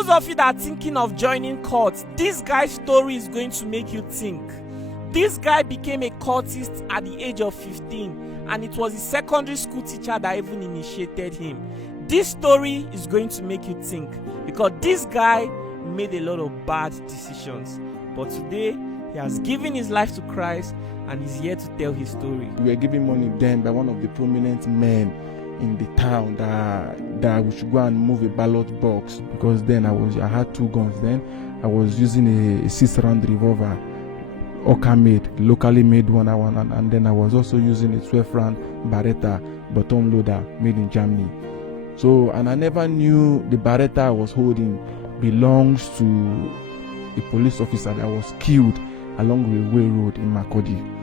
those of you that are thinking of joining cults, this guy's story is going to make you think. This guy became a cultist at the age of 15, and it was his secondary school teacher that even initiated him. This story is going to make you think, because this guy made a lot of bad decisions, but today he has given his life to Christ and is here to tell his story. We were given money then by one of the prominent men in the town that we should go and move a ballot box, because then I had 2 guns then. I was using a 6-round revolver, Oka made, locally made one, and then I was also using a 12-round Beretta bottom loader made in Germany. So, and I never knew the Beretta I was holding belongs to a police officer that was killed along Railway Road in Makurdi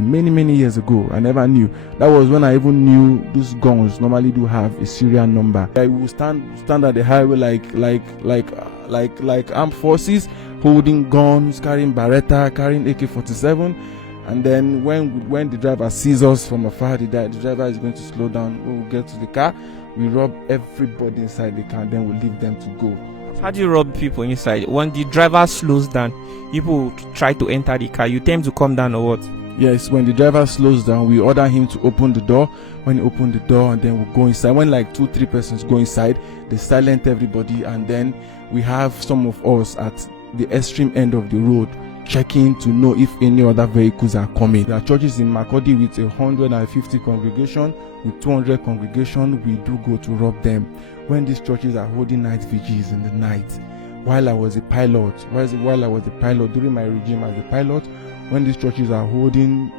many years ago. I never knew. That was when I even knew these guns normally do have a serial number. I will stand at the highway like armed forces, holding guns, carrying Beretta, carrying AK-47, and then when the driver sees us from afar, the driver is going to slow down. When we get to the car, we rob everybody inside the car, and then we leave them to go. How do you rob people inside? When the driver slows down, people try to enter the car, you tell him to come down or what? Yes, when the driver slows down, we order him to open the door. When he opens the door, and then we go inside. When like 2-3 persons go inside, they silence everybody, and then we have some of us at the extreme end of the road checking to know if any other vehicles are coming. There are churches in Makurdi with 150 congregation, with 200 congregation. We do go to rob them when these churches are holding night vigils in the night. While I was a pilot, during my regime as a pilot, when these churches are holding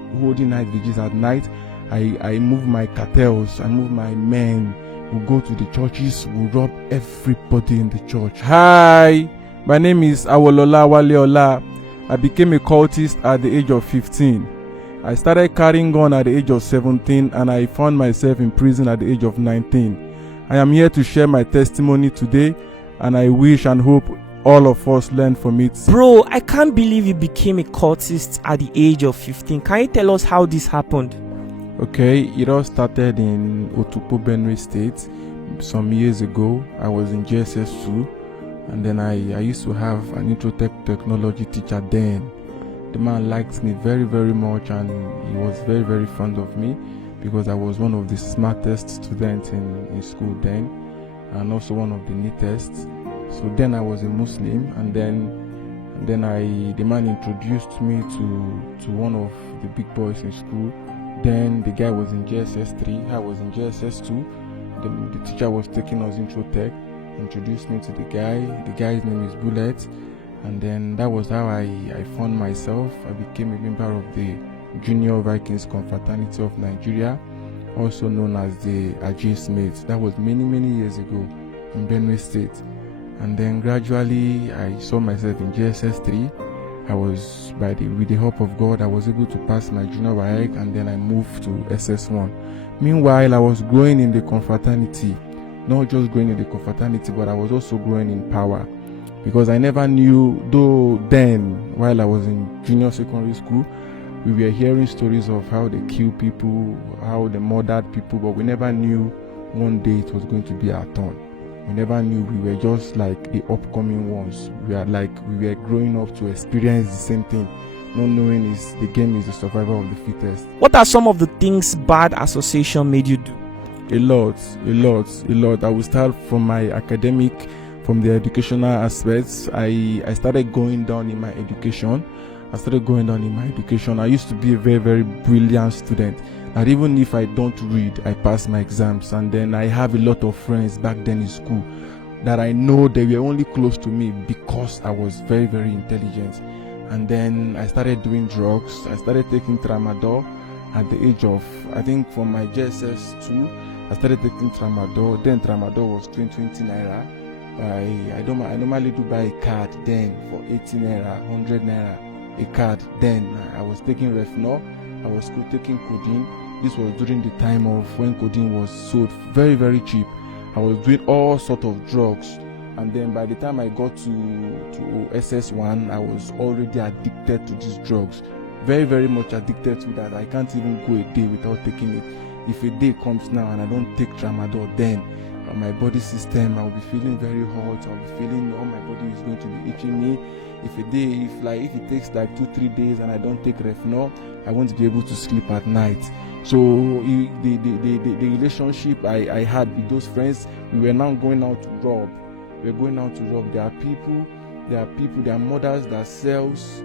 night vigils at night, I move my cartels, I move my men. We go to the churches, we rob everybody in the church. Hi, my name is Awolola Waleola. I became a cultist at the age of 15. I started carrying gun at the age of 17, and I found myself in prison at the age of 19. I am here to share my testimony today, and I wish and hope all of us learn from it. Bro, I can't believe you became a cultist at the age of 15. Can you tell us how this happened? Okay, it all started in Otukpo, Benue State some years ago. I was in JSS 2. And then I used to have an Introtech technology teacher then. The man liked me very much, and he was very fond of me because I was one of the smartest students in school then, and also one of the neatest. So then I was a Muslim, and then the man introduced me to one of the big boys in school. Then the guy was in JSS 3, I was in JSS 2. The teacher was taking us Introtech. Introduced me to the guy. The guy's name is Bullet, and then that was how I found myself. I became a member of the Junior Vikings Confraternity of Nigeria, also known as the Ajay Mates. That was many years ago in Benue State. And then gradually I saw myself in JSS 3. I was, with the help of God, I was able to pass my junior WAEC, and then I moved to SS1. Meanwhile, I was growing in the confraternity. Not just growing in the confraternity, but I was also growing in power, because I never knew, though then while I was in junior secondary school, we were hearing stories of how they kill people, how they murdered people, but we never knew one day it was going to be our turn. We never knew. We were just like the upcoming ones. We were growing up to experience the same thing, not knowing the game is the survival of the fittest. What are some of the things bad association made you do? A lot. I will start from my academic, from the educational aspects. I started going down in my education. I used to be a very brilliant student. And even if I don't read, I pass my exams. And then I have a lot of friends back then in school that I know they were only close to me because I was very intelligent. And then I started doing drugs. I started taking tramadol at the age of, I think from my JSS 2, I started taking tramadol. Then tramadol was 20 naira. I normally do buy a card then for 80 naira, 100 naira a card. Then I was taking Refnol. I was taking codeine. This was during the time of when codeine was sold very cheap. I was doing all sorts of drugs. And then by the time I got to SS1, I was already addicted to these drugs. Very much addicted to that. I can't even go a day without taking it. If a day comes now and I don't take tramadol, then my body system. I'll be feeling very hot. I'll be feeling all my body is going to be itching me. If it takes like 2-3 days and I don't take Refnol, I won't be able to sleep at night. So the relationship I had with those friends, we were now going out to rob. We're going out to rob. There are mothers that sells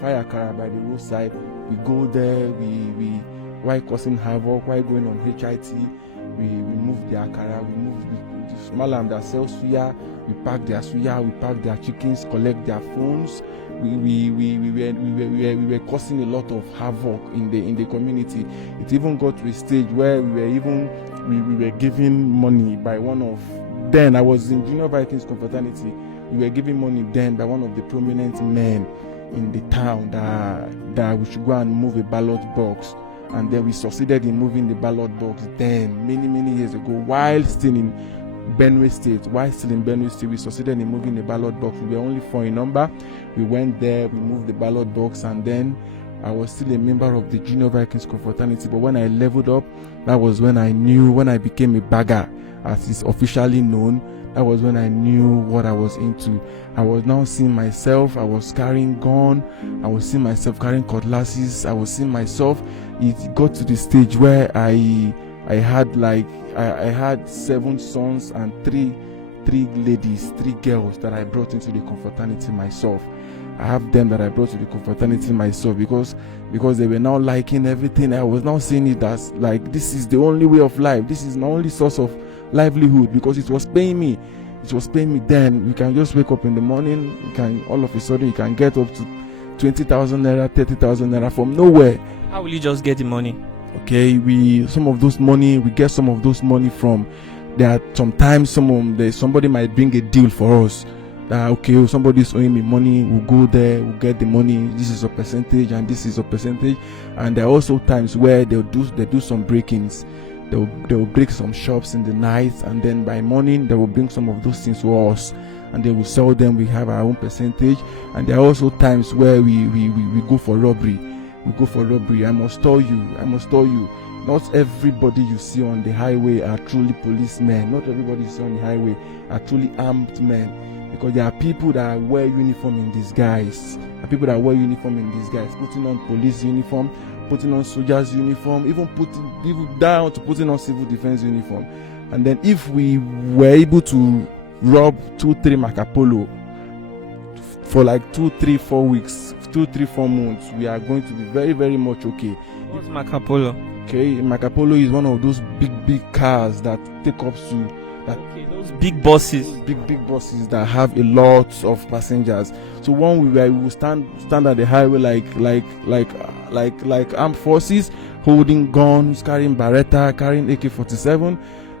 fire akara by the roadside. We go there, we while causing havoc, while going on HIT, we move the akara, we move the malam that sells suya, we pack their suya, we pack their chickens, collect their phones. We were causing a lot of havoc in the community. It even got to a stage where we were giving money by one of, then I was in Junior Vikings confraternity. We were giving money then by one of the prominent men in the town that we should go and move a ballot box. And then we succeeded in moving the ballot box then many years ago while still in Benue State. We succeeded in moving the ballot box. We were only 4 in number. We went there, we moved the ballot box, and then I was still a member of the Junior Vikings confraternity. But when I leveled up, that was when I became a bagger, as is officially known. That was when I knew what I was into. I was now seeing myself. I was carrying gun. I was seeing myself carrying cutlasses. I was seeing myself. It got to the stage where I had 7 sons and 3 girls that I brought into the confraternity myself. I have them that I brought to the confraternity myself because they were now liking everything. I was now seeing it as like this is the only way of life. This is my only source of livelihood because it was paying me. Then. You can just wake up in the morning. You can all of a sudden you can get up to 20,000 naira, 30,000 naira from nowhere. How will you just get the money? Okay, we get some of those money from that. Sometimes somebody might bring a deal for us. Okay, somebody's owing me money, we'll go there, we'll get the money, this is a percentage and this is a percentage. And there are also times where they do some break-ins. They'll break some shops in the night, and then by morning they will bring some of those things to us and they will sell them. We have our own percentage. And there are also times where we go for robbery. I must tell you, not everybody you see on the highway are truly policemen. Not everybody you see on the highway are truly armed men. Because there are people that wear uniform in disguise. Putting on police uniform, putting on soldiers uniform, even down to putting on civil defense uniform. And then if we were able to rob 2-3 Macapolo for like 2-3-4 weeks, 2-3-4 months, we are going to be very, very much okay. What's Macapolo? Okay, Macapolo is one of those big cars that take up to that. Okay, those big buses. Big buses that have a lot of passengers. So when we will stand at the highway like armed forces, holding guns, carrying Beretta, carrying AK-47.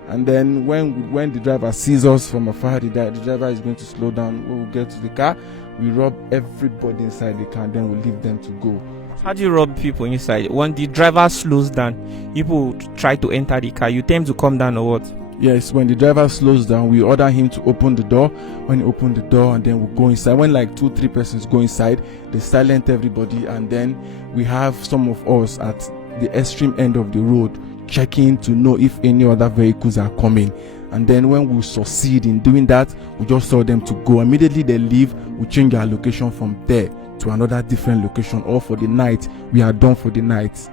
And then when the driver sees us from afar, the driver is going to slow down. When we get to the car, we rob everybody inside the car, then we leave them to go. How do you rob people inside? When the driver slows down, people try to enter the car, you tell him to come down or what? Yes, when the driver slows down, we order him to open the door. When he opens the door, and then we go inside. When like 2-3 persons go inside, they silence everybody, and then we have some of us at the extreme end of the road checking to know if any other vehicles are coming. And then when we succeed in doing that, we just tell them to go. Immediately they leave, we change our location from there to another different location, or for the night, we are done for the night.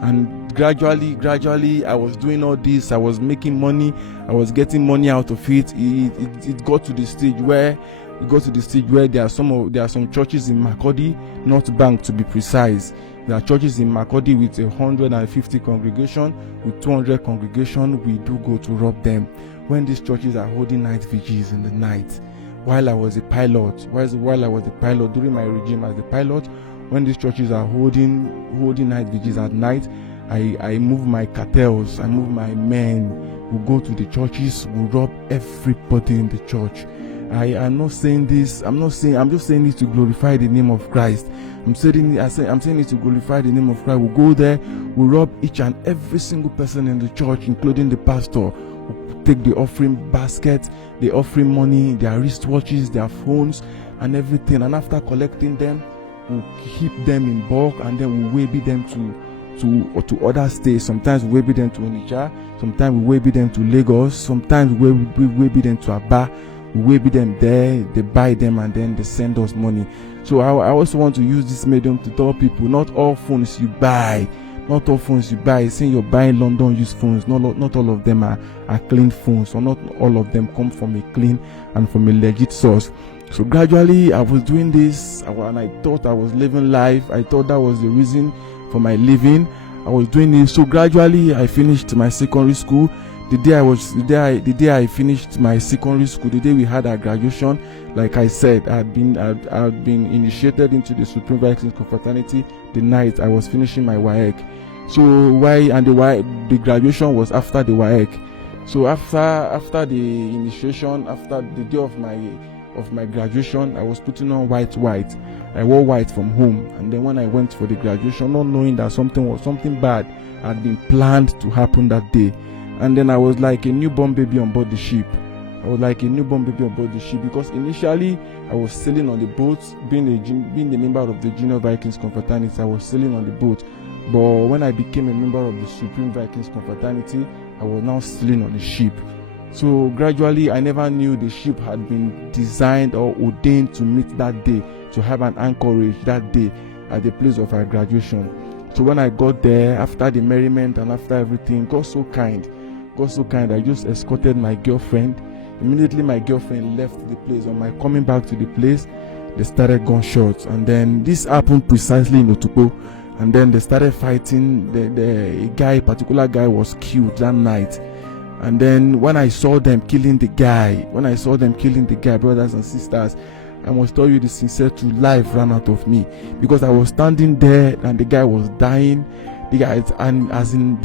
And gradually, I was doing all this. I was making money. I was getting money out of it. It got to the stage where there are some churches in Makurdi, North Bank to be precise. There are churches in Makurdi with 150 congregation, with 200 congregation. We do go to rob them when these churches are holding night vigils in the night. While I was a pilot, during my regime as a pilot, when these churches are holding night vigils at night, I move my cartels, I move my men. We go to the churches, we rob everybody in the church. I'm not saying this. I'm just saying it to glorify the name of Christ. I'm saying it to glorify the name of Christ. We go there, we rob each and every single person in the church, including the pastor. We take the offering basket, the offering money, their wristwatches, their phones, and everything. And after collecting them, we keep them in bulk, and then we will be them to to other states. Sometimes we be them to Onitsha, sometimes we be them to Lagos, sometimes we be them to Aba. We be them there, they buy them and then they send us money. So I also want to use this medium to tell people, not all phones you buy, saying you're buying London used phones, not all of them are clean phones, or not all of them come from a clean and from a legit source. So gradually I was doing this and I thought I was living life. I thought that was the reason for my living. I was doing it. So gradually I finished my secondary school. The day I finished my secondary school, the day we had our graduation, like I said, I had been initiated into the Supreme Vikings Confraternity the night I was finishing my WAEC. So the graduation was after the WAEC. So after the initiation, after the day of my graduation, I was putting on white. I wore white from home, and then when I went for the graduation, not knowing that something bad had been planned to happen that day. And then I was like a newborn baby on board the ship. Because initially I was sailing on the boat, being the member of the Junior Vikings Confraternity. I was sailing on the boat, but when I became a member of the Supreme Vikings Confraternity, I was now sailing on the ship. So gradually, I never knew the ship had been designed or ordained to meet that day, to have an anchorage that day at the place of our graduation. So when I got there, after the merriment and after everything, God so kind. I just escorted my girlfriend. Immediately my girlfriend left the place. On my coming back to the place, they started gunshots, and then this happened precisely in Otukpo. And then they started fighting. A particular guy was killed that night. And then when I saw them killing the guy, brothers and sisters, I must tell you the sincere truth, life ran out of me, because I was standing there and the guy was dying. The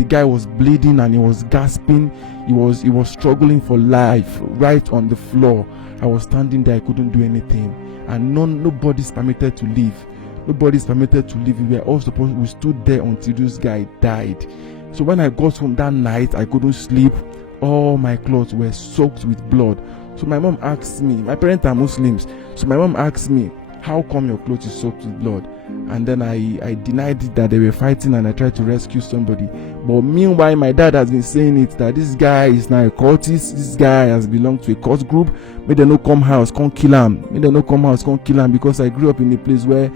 guy was bleeding and he was gasping. He was struggling for life right on the floor. I was standing there, I couldn't do anything, and nobody's permitted to leave. We stood there until this guy died. So when I got home that night, I couldn't sleep. All my clothes were soaked with blood. So my mom asked me, my parents are Muslims, so my mom asked me, how come your clothes is soaked with blood? And then I denied it, that they were fighting, and I tried to rescue somebody. But meanwhile, my dad has been saying it, that this guy is now a cultist, this guy has belonged to a cult group. May they no come house, can't kill him. Because I grew up in a place where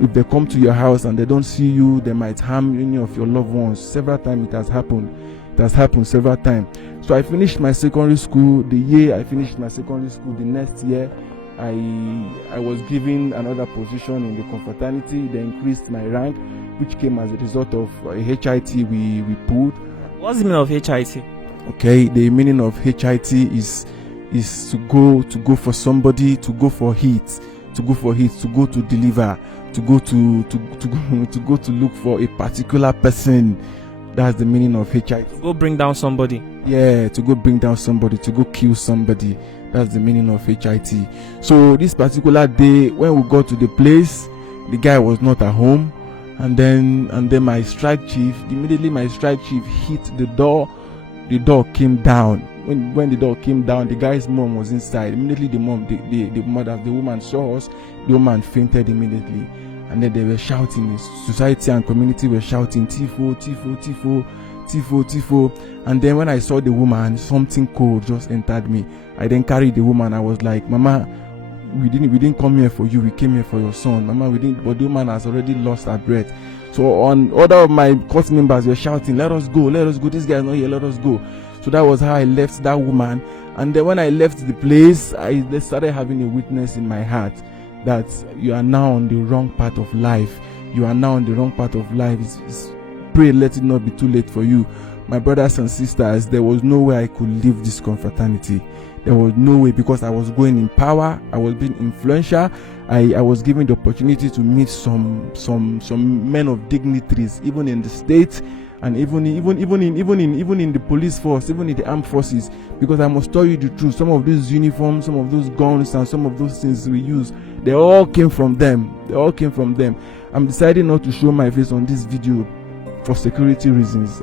if they come to your house and they don't see you, they might harm any of your loved ones. Several times it has happened. Several times. So I finished my secondary school. The year I finished my secondary school, the next year, I was given another position in the confraternity. They increased my rank, which came as a result of a HIT we pulled. What's the meaning of HIT? Okay, the meaning of HIT is to go for somebody, to go for hits, to go to deliver, to go to look for a particular person. That's the meaning of HIT. To go bring down somebody. Yeah, to go bring down somebody, to go kill somebody. That's the meaning of HIT. So this particular day, when we got to the place, the guy was not at home, and then my strike chief hit the door. The door came down. When the door came down, the guy's mom was inside. Immediately the woman saw us. The woman fainted immediately, and then they were shouting. Society and community were shouting, "Tifo, Tifo, Tifo, Tifo, Tifo." And then when I saw the woman, something cold just entered me. I then carried the woman. I was like, "Mama, we didn't come here for you. We came here for your son, Mama. We didn't." But the woman has already lost her breath. So on other of my court members were shouting, "Let us go, let us go. This guy is not here. Let us go." So that was how I left that woman. And then when I left the place, I started having a witness in my heart that you are now on the wrong path of life. Pray let it not be too late for you. My brothers and sisters, there was no way I could leave this confraternity. There was no way, because I was going in power. I was being influential. I was given the opportunity to meet some men of dignitaries, even in the state, and even in the police force, even in the armed forces. Because I must tell you the truth, some of these uniforms, some of those guns, and some of those things we use, they all came from them. I'm deciding not to show my face on this video for security reasons.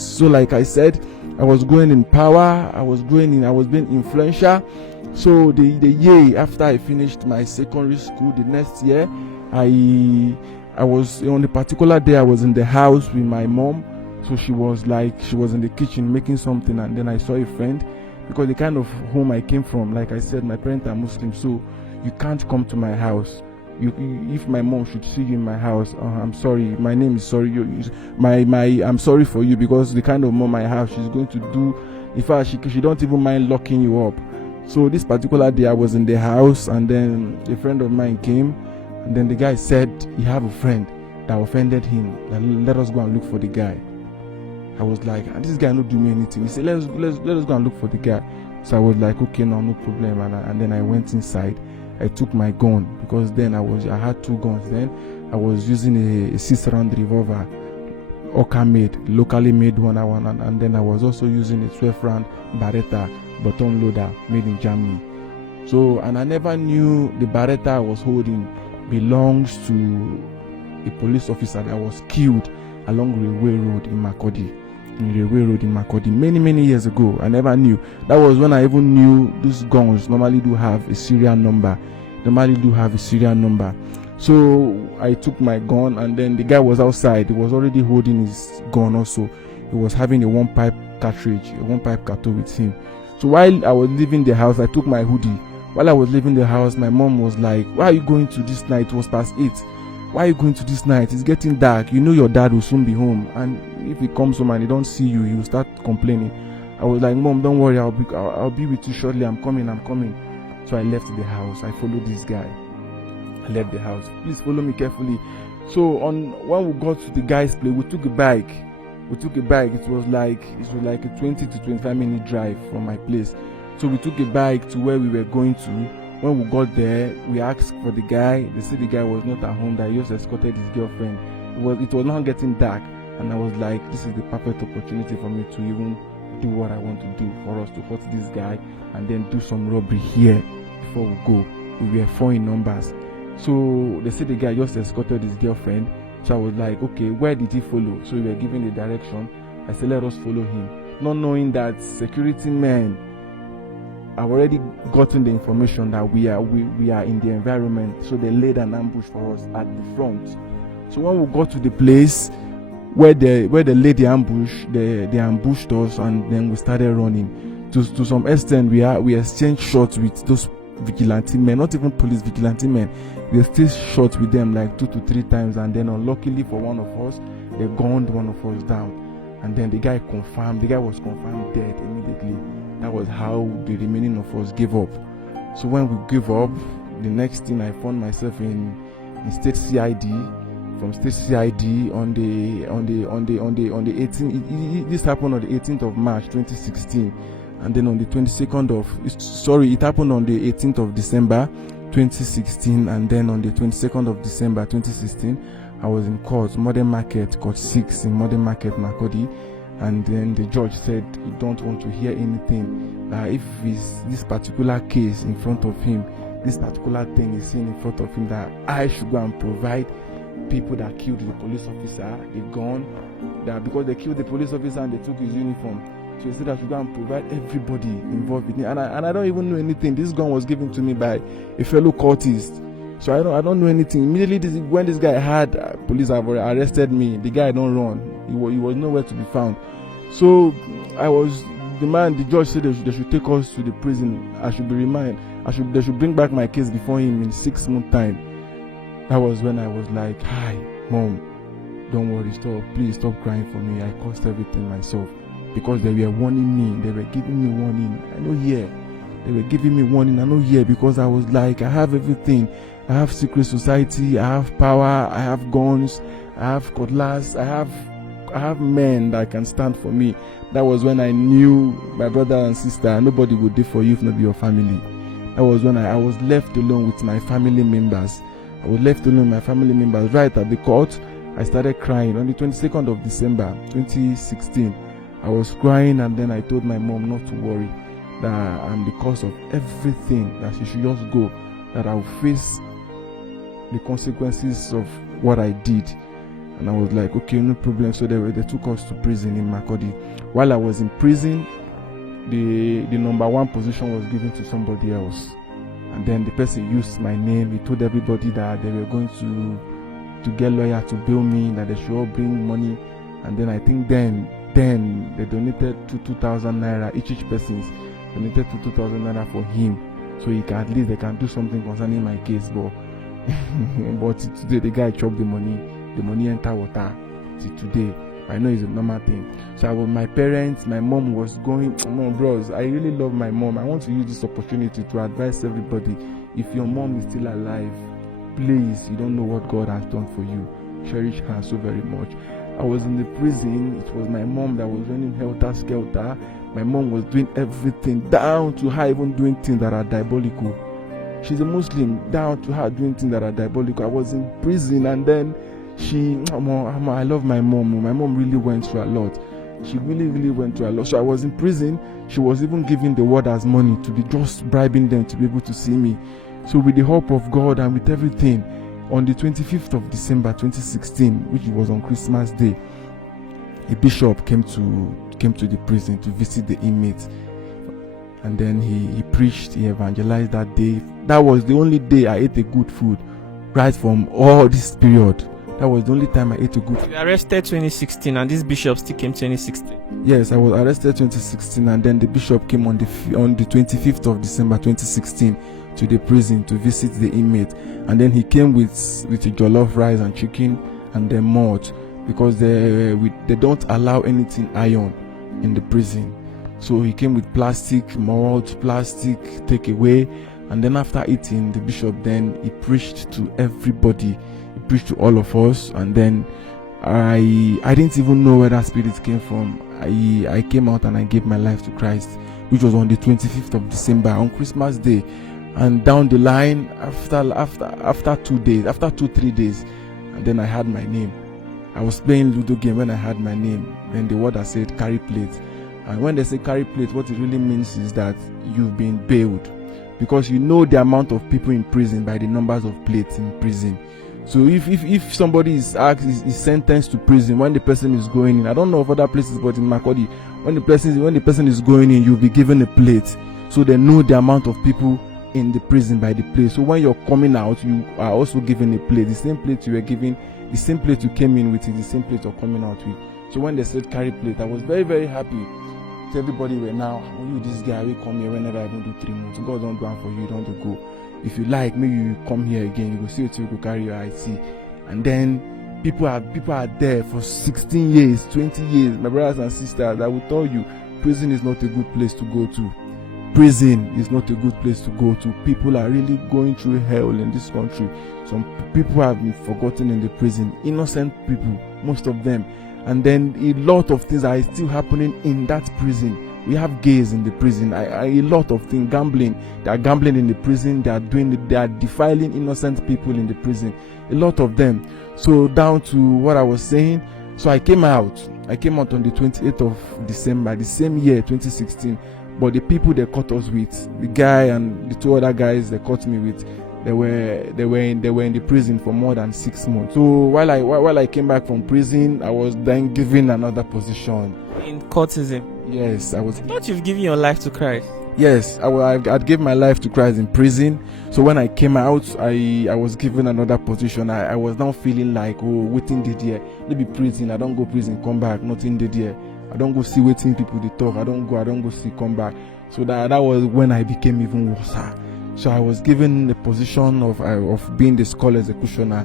So like I said, I was going in power, I was being influential. So the year after I finished my secondary school, the next year, I I was on the particular day I was in the house with my mom. So she was in the kitchen making something, and then I saw a friend, because the kind of home I came from, like I said, my parents are Muslim, so you can't come to my house. If my mom should see you in my house, I'm sorry, my name is sorry, I'm sorry for you, because the kind of mom I have, she's going to do, in fact, she don't even mind locking you up. So this particular day I was in the house, and then a friend of mine came, and then the guy said he have a friend that offended him, and let us go and look for the guy. I was like, this guy not do me anything. He said, let's go and look for the guy. So I was like, okay, no problem. And then I went inside. I took my gun, because then I had 2 guns. Then I was using a 6-round revolver, Oka made, locally made one. And then I was also using a 12-round Beretta bottom loader made in Germany. So, and I never knew the Beretta I was holding belongs to a police officer that was killed along Railway Road in Makurdi many years ago. I never knew. That was when I even knew these guns normally do have a serial number. So I took my gun, and then the guy was outside. He was already holding his gun also. He was having a 1-pipe cartridge, a 1-pipe carto with him. So while I was leaving the house, I took my hoodie. While I was leaving the house, my mom was like, why are you going to this night? It was past 8. Why are you going to this night? It's getting dark. You know your dad will soon be home, and if he comes home and he don't see you, he will start complaining. I was like, Mom, don't worry, I'll be with you shortly. I'm coming. So I left the house. I followed this guy. I left the house. Please follow me carefully. So when we got to the guy's place, we took a bike. It was like a 20 to 25 minute drive from my place. So we took a bike to where we were going to. When we got there, we asked for the guy. They said the guy was not at home, that he just escorted his girlfriend. It was now getting dark, and I was like, this is the perfect opportunity for me to even do what I want to do, for us to hurt this guy and then do some robbery here before we go. We were 4 in numbers. So they said the guy just escorted his girlfriend. So I was like, okay, where did he follow? So we were given the direction. I said, let us follow him, not knowing that security men have already gotten the information that we are in the environment. So they laid an ambush for us at the front. So when we got to the place where they laid the ambush, they ambushed us, and then we started running. To some extent, we exchanged shots with those vigilante men, not even police, vigilante men. We exchanged shots with them like 2 to 3 times, and then unluckily for one of us, they gunned one of us down. And then the guy was confirmed dead immediately. That was how the remaining of us gave up. So when we gave up, the next thing I found myself in state CID. From state CID on the 18th. This happened on the 18th of March 2016, and then on the 22nd it happened on the 18th of December 2016, and then on the 22nd of December 2016, I was in court, Modern Market, Court 6 in Modern Market, Makurdi. And then the judge said he don't want to hear anything. If it's this particular case in front of him, this particular thing is seen in front of him, that I should go and provide people that killed the police officer the gun, that because they killed the police officer and they took his uniform. So he said I should go and provide everybody involved with it. And I don't even know anything. This gun was given to me by a fellow cultist. So I don't know anything. Immediately when this guy had police have arrested me, the guy don't run. He was nowhere to be found. So the judge said they should take us to the prison. I should be remanded. They should bring back my case before him in 6 months' time. That was when I was like, hi, Mom, don't worry, please stop crying for me. I caused everything myself. Because they were warning me, they were giving me warning. I know here. They were giving me warning. I know here, because I was like, I have everything. I have secret society, I have power, I have guns, I have cutlass, I have men that can stand for me. That was when I knew my brother and sister, nobody would do for you if not be your family. That was when I was left alone with my family members. Right at the court. I started crying on the 22nd of December 2016. I was crying, and then I told my mom not to worry, that because of everything, that she should just go, that I'll face the consequences of what I did. And I was like, okay, no problem. So they took us to prison in Makurdi. While I was in prison, the number 1 position was given to somebody else. And then the person used my name. He told everybody that they were going to to get lawyer to bail me, that they should all bring money. And then I think then they donated 2,000 naira each person donated 2,000 naira for him, so he can, at least they can do something concerning my case. But but today the guy chopped the money enter water till today. I know it's a normal thing. So my parents, my mom was going, mom, bros, I really love my mom. I want to use this opportunity to advise everybody, if your mom is still alive, please, you don't know what God has done for you. Cherish her so very much. I was in the prison. It was my mom that was running helter skelter. My mom was doing everything, down to her even doing things that are diabolical. She's a Muslim, down to her doing things that are diabolical. I was in prison, and then I love my mom. My mom really went through a lot. She really went through a lot. So I was in prison. She was even giving the warders money to be just bribing them to be able to see me. So with the help of God and with everything, on the 25th of December 2016, which was on Christmas Day, a bishop came to the prison to visit the inmates. And then he preached, he evangelized that day. That was the only day I ate a good food right from all this period. That was the only time I ate a good food. You were arrested 2016 and this bishop still came 2016. Yes, I was arrested 2016, and then the bishop came on the 25th of December 2016 to the prison to visit the inmate. And then he came with a jollof rice and chicken and then malt, because they don't allow anything iron in the prison. So he came with plastic malt, plastic takeaway. And then after eating, the bishop then he preached to everybody. He preached to all of us. And then I didn't even know where that spirit came from. I came out and I gave my life to Christ, which was on the 25th of December, on Christmas Day. And down the line, after 2-3 days, and then I had my name. I was playing Ludo game when I had my name. Then the warder said carry plate. And when they say carry plate, what it really means is that you've been bailed, because you know the amount of people in prison by the numbers of plates in prison. So if somebody is sentenced to prison, when the person is going in, I don't know of other places, but in Makodi, when the person is going in, you'll be given a plate. So they know the amount of people in the prison by the place. So when you're coming out, you are also given a plate. The same plate you were given, the same plate you came in with, is the same plate you're coming out with. So when they said carry plate, I was very happy. So everybody were now, you this guy will come here whenever I even do 3 months. God don't do one for you, don't go. If you like, maybe you come here again, you go see what you go carry your IC. And then people are there for 16 years, 20 years. My brothers and sisters, I will tell you, prison is not a good place to go to. Prison is not a good place to go to. People are really going through hell in this country. Some people have been forgotten in the prison. Innocent people, most of them. And then a lot of things are still happening in that prison. We have gays in the prison. A lot of things, gambling. They are gambling in the prison. They are defiling innocent people in the prison. A lot of them. So down to what I was saying. So I came out on the 28th of December, the same year, 2016. But the people they caught us with, the guy and the 2 other guys they caught me with, they were in the prison for more than 6 months. So while I came back from prison, I was then given another position in cultism. Yes, I was. Thought you've given your life to Christ. Yes, I'd gave my life to Christ in prison. So when I came out, I was given another position. I was now feeling like, waiting did here. Maybe prison. I don't go prison, come back, nothing did here. I don't go see waiting people they talk. I don't go see, come back. So that was when I became even worse. So I was given the position of being the scholar executioner,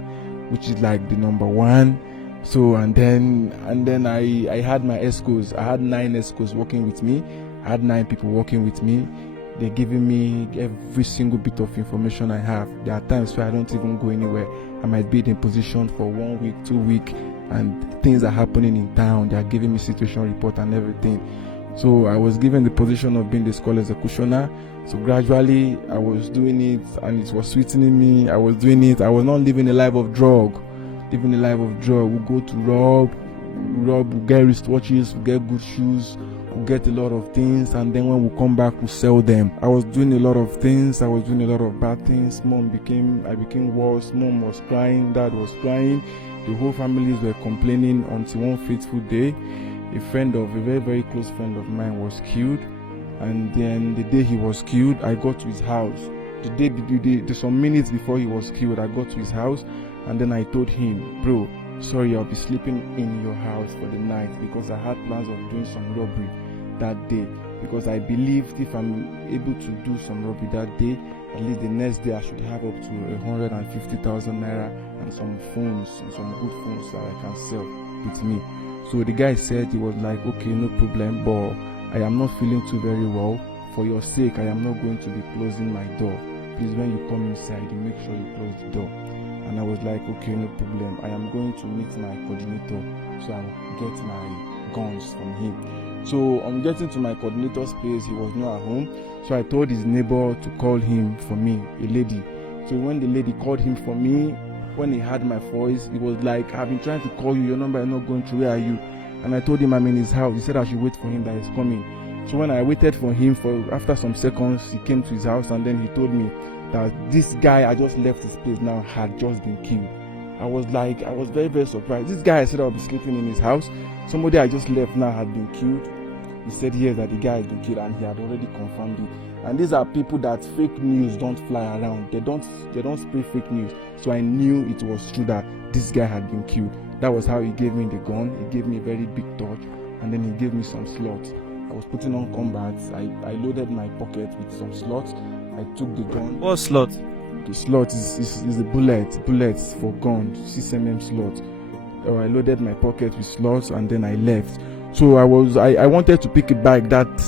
which is like the number 1. So and then I had my escorts. I had 9 escorts working with me. I had 9 people working with me. They're giving me every single bit of information I have. There are times where I don't even go anywhere. I might be in position for 1 week, 2 weeks, and things are happening in town. They are giving me situation report and everything. So I was given the position of being the scholar executioner. So gradually I was doing it, and it was sweetening me. I was doing it. I was not living a life of drug. We go to rob, we get wristwatches, we get good shoes, we get a lot of things, and then when we come back, we sell them. I was doing a lot of things. I was doing a lot of bad things. I became worse. Mom was crying, dad was crying. The whole families were complaining until one fateful day, a very, very close friend of mine was killed. And then the day he was killed, I got to his house. Some minutes before he was killed, I got to his house. And then I told him, bro, sorry, I'll be sleeping in your house for the night because I had plans of doing some robbery that day. Because I believed if I'm able to do some robbery that day, at least the next day I should have up to 150,000 naira and some phones, and some good phones that I can sell with me. So the guy said, he was like, okay, no problem, but I am not feeling too very well. For your sake, I am not going to be closing my door. Please, when you come inside, you make sure you close the door. And I was like, okay, no problem. I am going to meet my coordinator, so I'll get my guns from him. So on getting to my coordinator's place, he was not at home. So I told his neighbor to call him for me, a lady. So when the lady called him for me, when he heard my voice, he was like, I've been trying to call you, your number is not going through, where are you? And I told him I'm in his house. He said I should wait for him, that he's coming. So when I waited for him, after some seconds, he came to his house, and then he told me that this guy I just left his place now had just been killed. I was very, very surprised. This guy I said I'll be sleeping in his house, somebody I just left now had been killed. He said yes, that the guy had been killed, and he had already confirmed it. And these are people that fake news don't fly around. They don't spread fake news. So I knew it was true that this guy had been killed. That was how he gave me the gun. He gave me a very big torch, and then he gave me some slots. I was putting on combat. I loaded my pocket with some slots. I took the gun. What slot? The slot is the bullets for gun, 6mm slot. I loaded my pocket with slots, and then I left. So I wanted to pick a bike that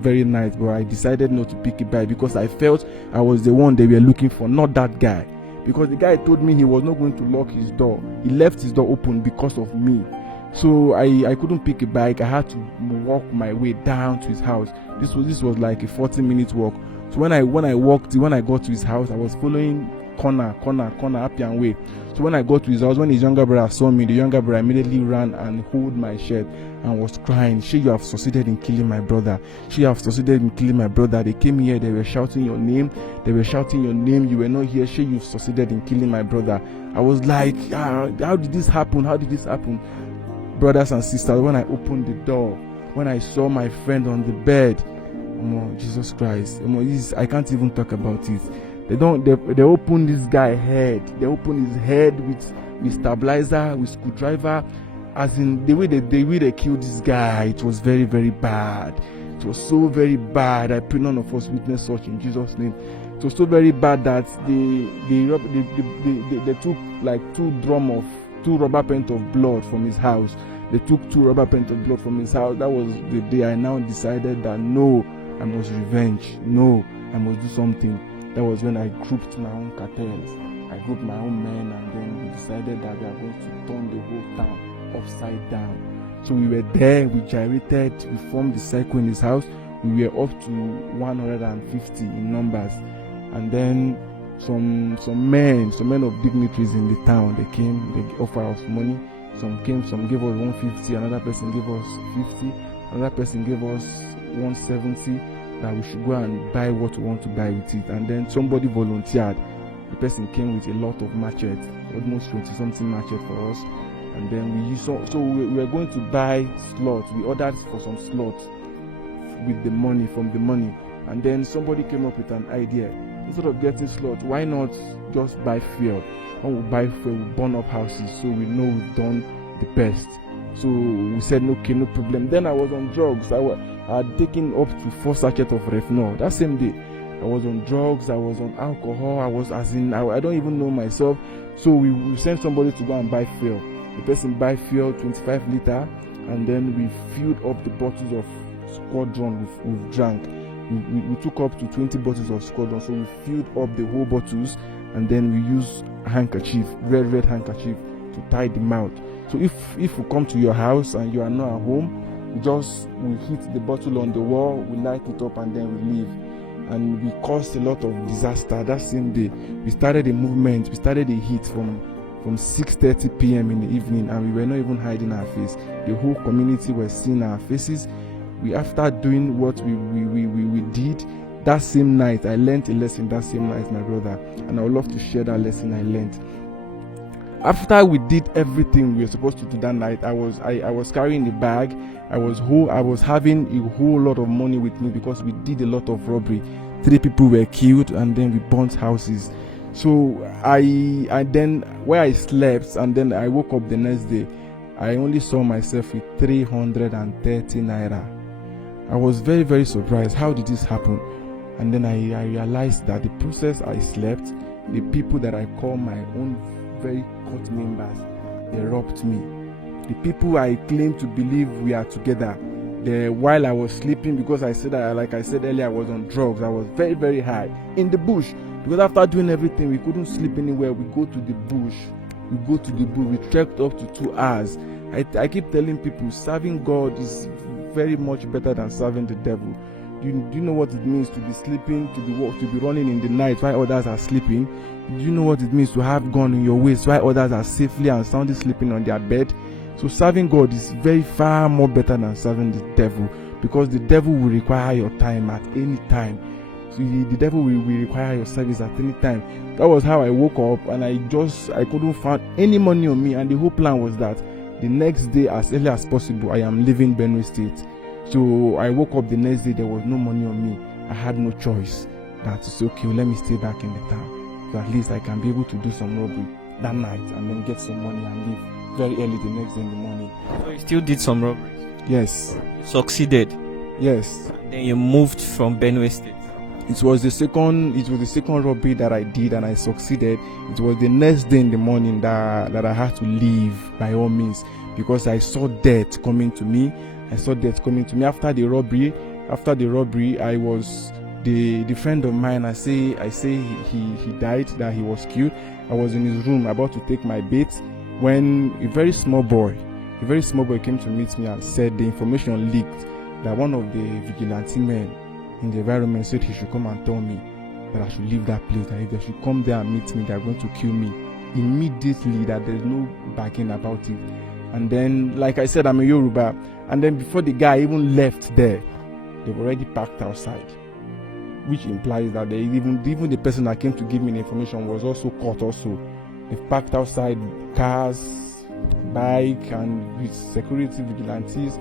very night, but I decided not to pick a bike because I felt I was the one they were looking for, not that guy. Because the guy told me he was not going to lock his door. He left his door open because of me. So I couldn't pick a bike. I had to walk my way down to his house. This was like a 40-minute walk. So when I got to his house, I was following corner, happy and way. So when I got to his house, when his younger brother saw me, the younger brother immediately ran and held my shirt and was crying, "She, you have succeeded in killing my brother. She, you have succeeded in killing my brother. They came here, they were shouting your name. You were not here. She, you've succeeded in killing my brother." I was like, how did this happen? Brothers and sisters, when I opened the door, when I saw my friend on the bed, Jesus Christ, I can't even talk about it. They opened this guy's head. They opened his head with stabilizer, with screwdriver. As in the way they killed this guy, it was very, very bad. It was so very bad. I pray none of us witness such in Jesus' name. It was so very bad that they took like two rubber paint of blood from his house. They took 2 rubber paint of blood from his house. That was the day I now decided that no, I must revenge. No, I must do something. That was when I grouped my own cartels. I grouped my own men, and then we decided that we are going to turn the whole town upside down. So we were there, we gyrated, we formed the circle in his house. We were up to 150 in numbers. And then some men of dignitaries in the town, they came, they offered us money. Some gave us 150, another person gave us 50, another person gave us 170, that we should go and buy what we want to buy with it. And then somebody volunteered. The person came with a lot of machetes, almost 20-something machete for us. And then we were going to buy slots. We ordered for some slots with the money, from the money. And then somebody came up with an idea. Instead of getting slots, why not just buy fuel? When we buy fuel, we burn up houses, so we know we've done the best. So we said, okay, no problem. Then I was on drugs. I had taken up to 4 sachets of Refnol that same day. I was on drugs, I was on alcohol, I don't even know myself. So we sent somebody to go and buy fuel. The person buy fuel, 25 liter, and then we filled up the bottles of Squadron we've drank. We took up to 20 bottles of Squadron, so we filled up the whole bottles, and then we used a handkerchief, red handkerchief, to tie the mouth. So if we come to your house and you are not at home, we hit the bottle on the wall, we light it up, and then we leave. And we caused a lot of disaster that same day. We started a movement, we started a heat from 6:30 p.m. in the evening, and we were not even hiding our face. The whole community was seeing our faces. After doing what we did that same night, I learned a lesson that same night, my brother, and I would love to share that lesson I learned. After we did everything we were supposed to do that night, I was carrying a bag. I was having a whole lot of money with me because we did a lot of robbery. 3 people were killed, and then we burnt houses. So I then where I slept, and then I woke up the next day, I only saw myself with 330 naira. I was very, very surprised. How did this happen? And then I realized that the process I slept, the people that I call my own very cult members, they robbed me. The people I claim to believe we are together, while I was sleeping, because I said that, like I said earlier, I was on drugs. I was very, very high in the bush, because after doing everything, we couldn't sleep anywhere. We go to the bush. We trekked up to 2 hours. I keep telling people, serving God is very much better than serving the devil. Do you know what it means to be sleeping, to be running in the night while others are sleeping? Do you know what it means to have gun in your waist while others are safely and soundly sleeping on their bed? So serving God is very far more better than serving the devil, because the devil will require your time at any time. So the devil will require your service at any time. That was how I woke up, and I couldn't find any money on me, and the whole plan was that the next day, as early as possible, I am leaving Benue State. So I woke up the next day, there was no money on me. I had no choice. That's okay, let me stay back in the town, so at least I can be able to do some robbery that night and then get some money and leave very early the next day in the morning. So you still did some robberies? Yes. You succeeded? Yes. And then you moved from Benue State? It was the second robbery that I did, and I succeeded. It was the next day in the morning that I had to leave by all means, because I saw death coming to me. After the robbery. I was the friend of mine. I say he died, that he was killed. I was in his room about to take my bait when a very small boy came to meet me and said the information leaked that one of the vigilante men in the environment said he should come and tell me that I should leave that place, that if they should come there and meet me, they are going to kill me immediately, that there's no bargain about it. And then, like I said, I'm a Yoruba, and then before the guy even left there, they were already packed outside, which implies that even the person that came to give me the information was also caught also. They've packed outside cars, bike, and with security vigilantes,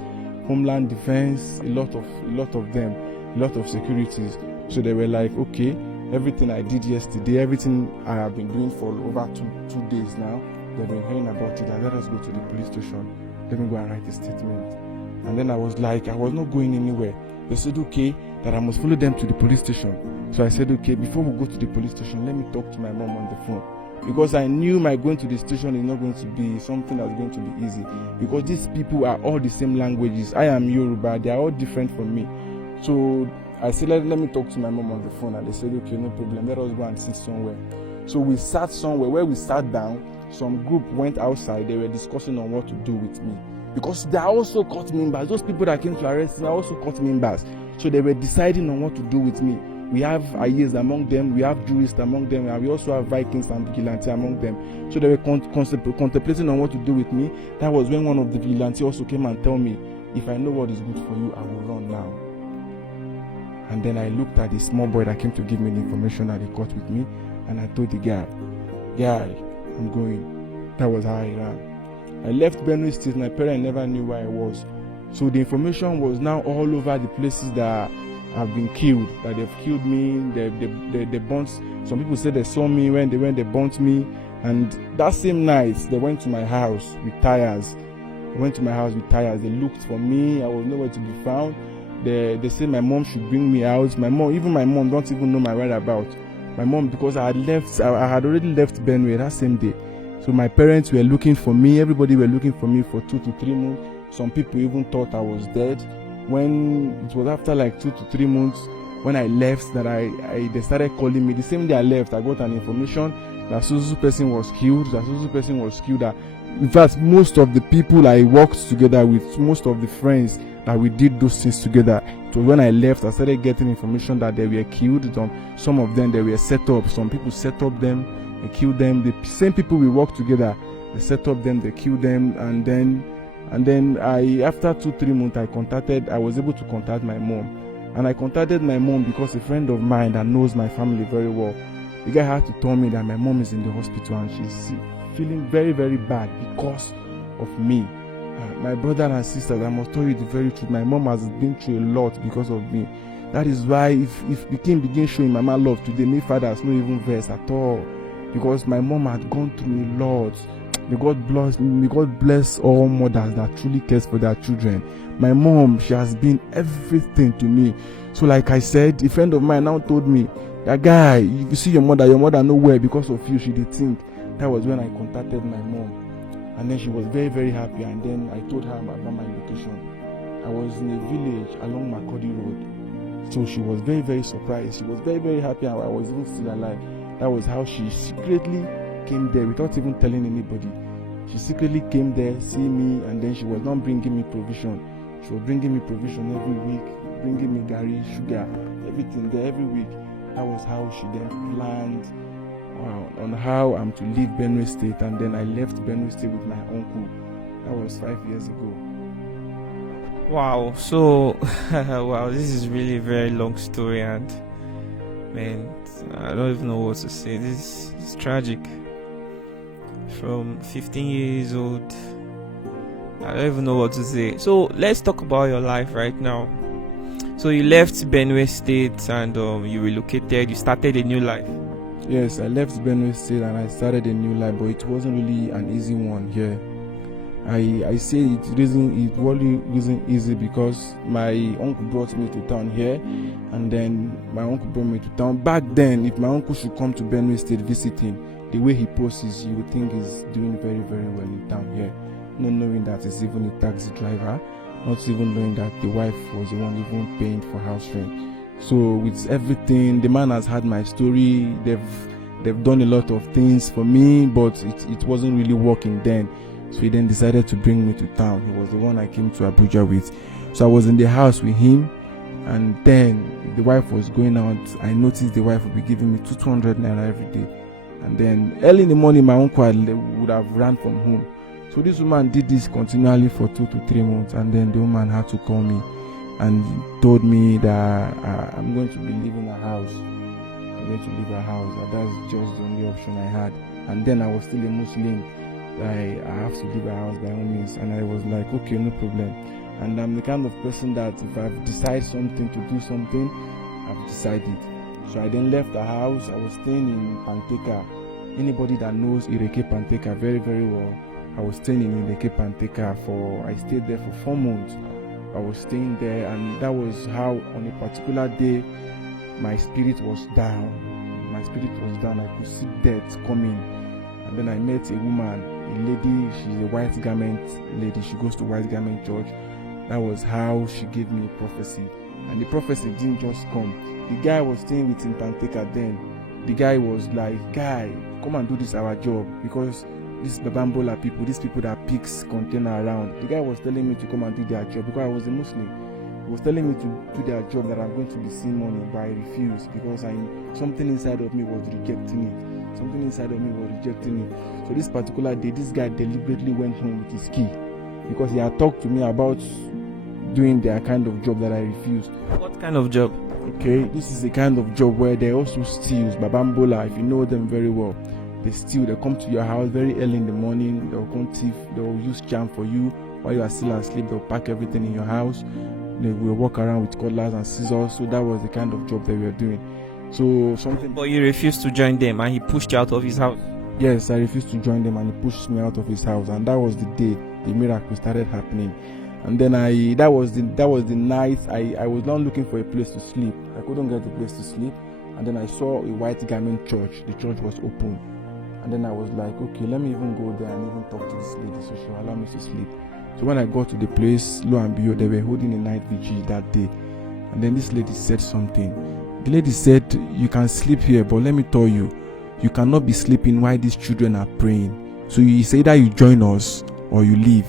Homeland Defense, a lot of them, a lot of securities. So they were like, okay, everything I did yesterday, everything I have been doing for over two days now, they've been hearing about it, and let us go to the police station. Let me go and write a statement. And then I was like, I was not going anywhere. They said, okay, that I must follow them to the police station. So I said, okay, before we go to the police station, let me talk to my mom on the phone. Because I knew my going to the station is not going to be something that's going to be easy. Because these people are all the same languages. I am Yoruba, they are all different from me. So I said, let me talk to my mom on the phone. And they said, okay, no problem, let us go and sit somewhere. So we sat somewhere. Where we sat down, some group went outside. They were discussing on what to do with me, because they are also cult members. Those people that came to arrest me are also cult members. So they were deciding on what to do with me. We have Ayes among them, we have Jurists among them, and we also have Vikings and Vigilante among them. So they were contemplating on what to do with me. That was when one of the Vigilante also came and told me, if I know what is good for you, I will run now. And then I looked at the small boy that came to give me the information that he caught with me, and I told the guy, I'm going. That was how I ran. I left Benue State. My parents never knew where I was. So the information was now all over the places that have been killed, that they've killed me, they burnt. Some people said they saw me when they burnt me. And that same night, they went to my house with tires. They looked for me. I was nowhere to be found. They said my mom should bring me out. My mom don't even know my whereabouts. My mom, because I had already left Benue that same day. So my parents were looking for me. Everybody were looking for me for 2 to 3 months. Some people even thought I was dead. When it was after like 2 to 3 months, when I left, that they started calling me. The same day I left, I got an information that Suzu person was killed. That in fact, most of the people I worked together with, most of the friends that we did those things together, it was when I left, I started getting information that they were killed. Some of them, they were set up. Some people set up them and killed them. The same people we worked together, they set up them, they killed them. And then after 2-3 months, I was able to contact my mom. And I contacted my mom because a friend of mine that knows my family very well, the guy had to tell me that my mom is in the hospital and she's feeling very, very bad because of me. My brother and sisters, I must tell you the very truth. My mom has been through a lot because of me. That is why if the king begins showing mama love today, my father has no even verse at all. because my mom had gone through a lot. May God bless all mothers that truly cares for their children. My mom, she has been everything to me. So like I said, a friend of mine now told me, that guy, if you see your mother nowhere because of you, she did think. That was when I contacted my mom. And then she was very, very happy. And then I told her about my location. I was in a village along Makodi Road. So she was very, very surprised. She was very, very happy I was even still alive. That was how she secretly came there without even telling anybody. She secretly came there, see me, and then she was not bringing me provision. She was bringing me provision every week, bringing me gari, sugar, everything there every week. That was how she then planned on how I'm to leave Benue State, and then I left Benue State with my uncle. That was 5 years ago. Wow. So, wow, this is really a very long story, and man, I don't even know what to say. This is tragic. From 15 years old, I don't even know what to say. So let's talk about your life right now. So you left Benue State and you relocated. You started a new life. Yes, I left Benue State and I started a new life, but it wasn't really an easy one here. I say it wasn't easy because my uncle brought me to town here, and then my uncle brought me to town. Back then, if my uncle should come to Benue State visiting, the way he poses, you would think he's doing very, very well in town here. Not knowing that he's even a taxi driver, not even knowing that the wife was the one even paying for house rent. So with everything, the man has had my story. They've done a lot of things for me, but it wasn't really working then. So he then decided to bring me to town. He was the one I came to Abuja with. So I was in the house with him, and then the wife was going out. I noticed the wife would be giving me 200 naira every day. And then early in the morning, my uncle would have ran from home. So this woman did this continually for 2 to 3 months, and then the woman had to call me and told me that I'm going to be leaving her house. I'm going to leave her house. And that's just the only option I had. And then I was still a Muslim. I have to leave her house by all means. And I was like, okay, no problem. And I'm the kind of person that if I've decided something to do something, I've decided. So I then left the house. I was staying in Panteka. Anybody that knows Ireke Panteka very, very well, I was staying in Ireke Panteka I stayed there for 4 months. I was staying there, and that was how on a particular day my spirit was down. My spirit was down. I could see death coming. And then I met a woman, a lady. She's a white garment lady. She goes to white garment church. That was how she gave me a prophecy. And the prophecy didn't just come. The guy I was staying with in Panteka then, the guy was like, guy, come and do this our job, because these Babambola people, these people that picks container around, the guy was telling me to come and do their job because I was a Muslim. He was telling me to do their job, that I'm going to be seeing money, but I refused because something inside of me was rejecting it. Something inside of me was rejecting it. So this particular day, this guy deliberately went home with his key because he had talked to me about doing their kind of job that I refused. What kind of job? Okay, this is the kind of job where they also steals, Babambola, if you know them very well. They steal, they come to your house very early in the morning, they'll come thief, they'll use charm for you while you are still asleep, they'll pack everything in your house, they will walk around with cutlass and scissors. So that was the kind of job that we were doing. So something. But you refused to join them and he pushed you out of his house? Yes, I refused to join them and he pushed me out of his house, and that was the day the miracle started happening. And then that was the night I was now looking for a place to sleep. I couldn't get a place to sleep, and then I saw a white garment church. The church was open, and then I was like, okay, let me even go there and even talk to this lady so she'll allow me to sleep. So when I got to the place, lo and behold, they were holding a night vigil that day. And then this lady said something. The lady said, you can sleep here, but let me tell you, you cannot be sleeping while these children are praying. So you say that you join us or you leave.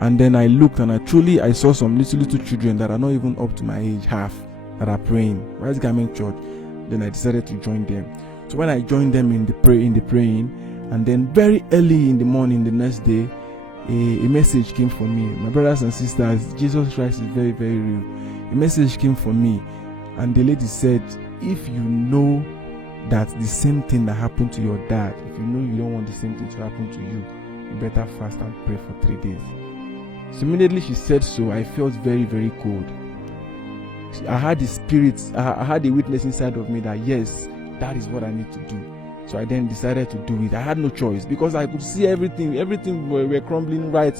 And then I looked and I saw some little children that are not even up to my age, half, that are praying. White Garment Church. Then I decided to join them. So when I joined them in the praying, and then very early in the morning the next day, a message came for me. My brothers and sisters, Jesus Christ is very, very real. A message came for me, and the lady said, if you know that the same thing that happened to your dad, if you know you don't want the same thing to happen to you, you better fast and pray for 3 days. So immediately she said so, I felt very, very cold. I had the spirit, I had the witness inside of me that yes, that is what I need to do. So I then decided to do it. I had no choice because I could see everything were crumbling right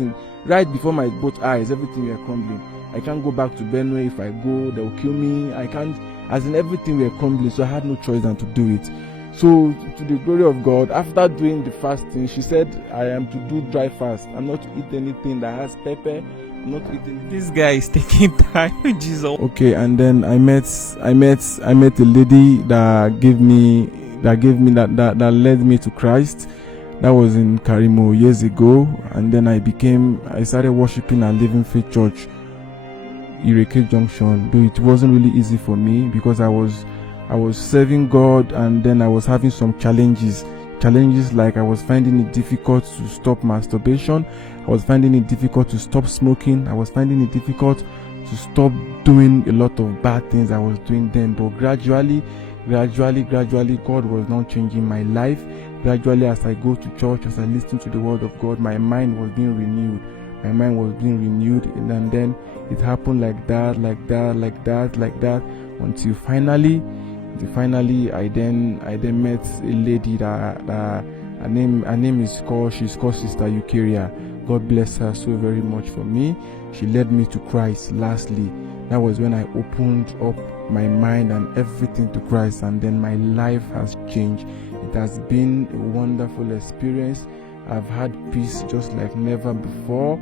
before my both eyes. Everything were crumbling. I can't go back to Benue. If I go, they'll kill me. I can't, as in everything were crumbling. So I had no choice than to do it. So to the glory of God, after doing the fasting, she said I am to do dry fast. I'm not to eat anything that has pepper. I'm not to eat anything. This guy is taking time. Jesus. Okay, and then I met a lady that led me to Christ. That was in Karimo years ago, and then I started worshiping at Living Faith Church, Ireke Junction. Though it wasn't really easy for me because I was serving God, and then I was having some challenges like I was finding it difficult to stop masturbation. I was finding it difficult to stop smoking. I was finding it difficult to stop doing a lot of bad things I was doing then. But gradually, God was now changing my life. Gradually, as I go to church, as I listen to the word of God, my mind was being renewed. And then it happened like that, until finally I then met a lady that her name is called Sister Eucharia. God bless her so very much for me. She led me to Christ. Lastly, that was when I opened up my mind and everything to Christ, and then my life has changed. It has been a wonderful experience. I've had peace just like never before.